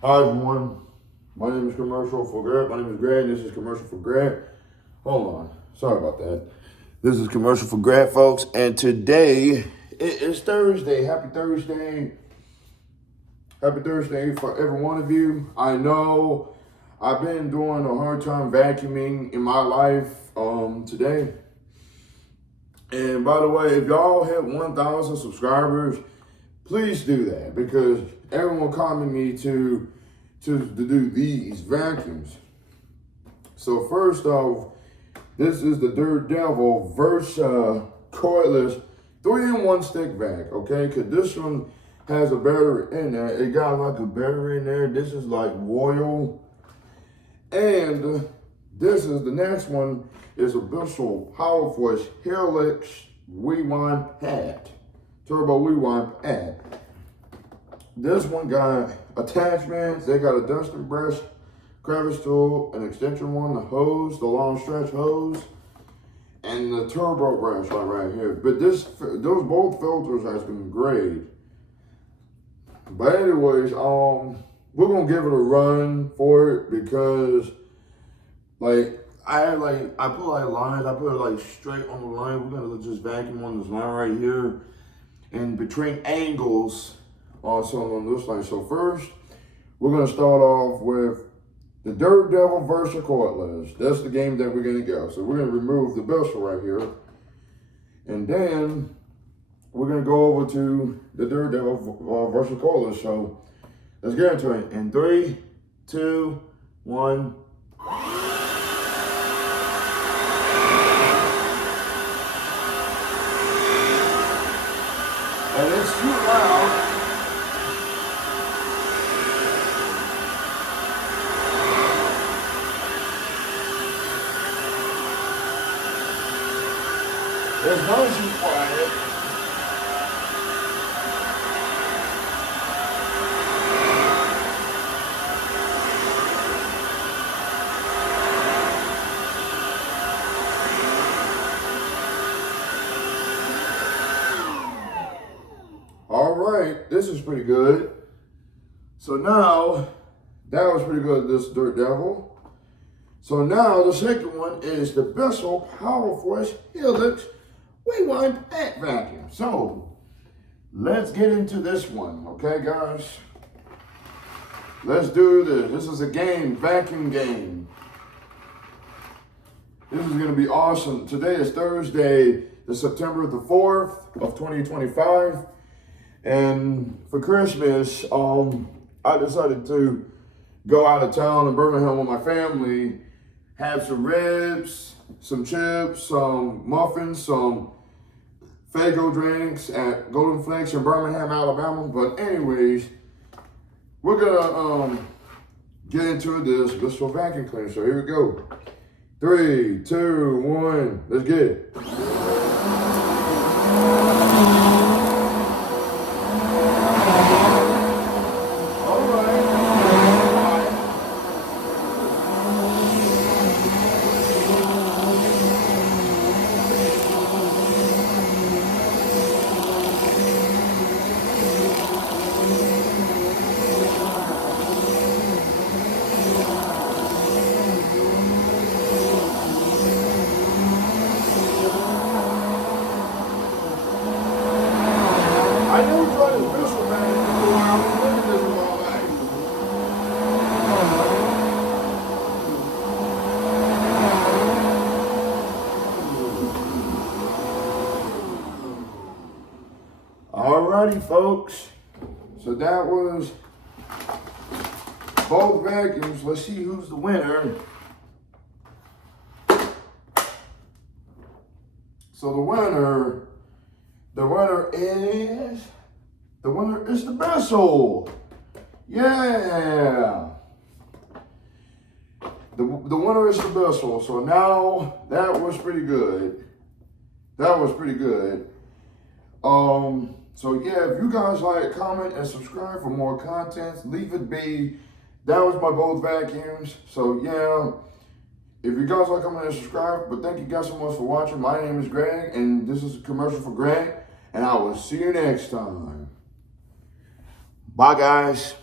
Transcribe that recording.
Hi everyone, my name is Commercial for Grant. My name is Grant. This is Commercial for Grant. Hold on, sorry about that. This is Commercial for Grant, folks, and today it is Thursday. Happy Thursday. Happy Thursday for every one of you. I know I've been doing a hard time vacuuming in my life today. And by the way, if y'all hit 1,000 subscribers, please do that because everyone calling me to do these vacuums. So first off, this is the Dirt Devil Versa Cordless 3-in-1 stick vac, okay? Because this one has a battery in there. It got like a battery in there. This is like oil. And this is the next one is a Bissell Powerforce Helix rewind pad. Turbo rewind pad. This one got attachments. They got a dusting brush, crevice tool, an extension one, the hose, the long stretch hose, and the turbo brush right here. But those both filters has been great. But anyways, we're gonna give it a run for it because I put like lines, I put it like straight on the line. We're gonna just vacuum on this line right here. And between angles, also on this line. So first, we're gonna start off with the Dirt Devil Versa Cordless. That's the game that we're gonna go. So we're gonna remove the Bissell right here. And then we're gonna go over to the Dirt Devil Versa Cordless. So let's get into it. In 3, 2, 1. And it's too loud. It's nice and quiet. All right, this is pretty good. So now, that was pretty good, this Dirt Devil. So now the second one is the Bissell Powerforce Helix rewind pad vacuum. So let's get into this one, okay guys? Let's do this. This is a game, vacuum game. This is gonna be awesome. Today is Thursday, the September the 4th of 2025. And for Christmas, I decided to go out of town in Birmingham with my family, have some ribs, some chips, some muffins, some Fago drinks at Golden Flakes in Birmingham, Alabama. But anyways, we're gonna get into this Bissell vacuum cleaner. So here we go. 3, 2, 1, let's get it. I never tried this Bissell vacuum before. I was looking at this in my life. Alrighty, folks. So that was both vacuums. Let's see who's the winner. So the winner is the Bissell. Yeah. The winner is the Bissell. So now that was pretty good. That was pretty good. So yeah, if you guys like, comment, and subscribe for more content, leave it be. That was my both vacuums. So yeah, if you guys like, comment, and subscribe. But thank you guys so much for watching. My name is Greg, and this is a commercial for Greg. And I will see you next time. Bye, guys.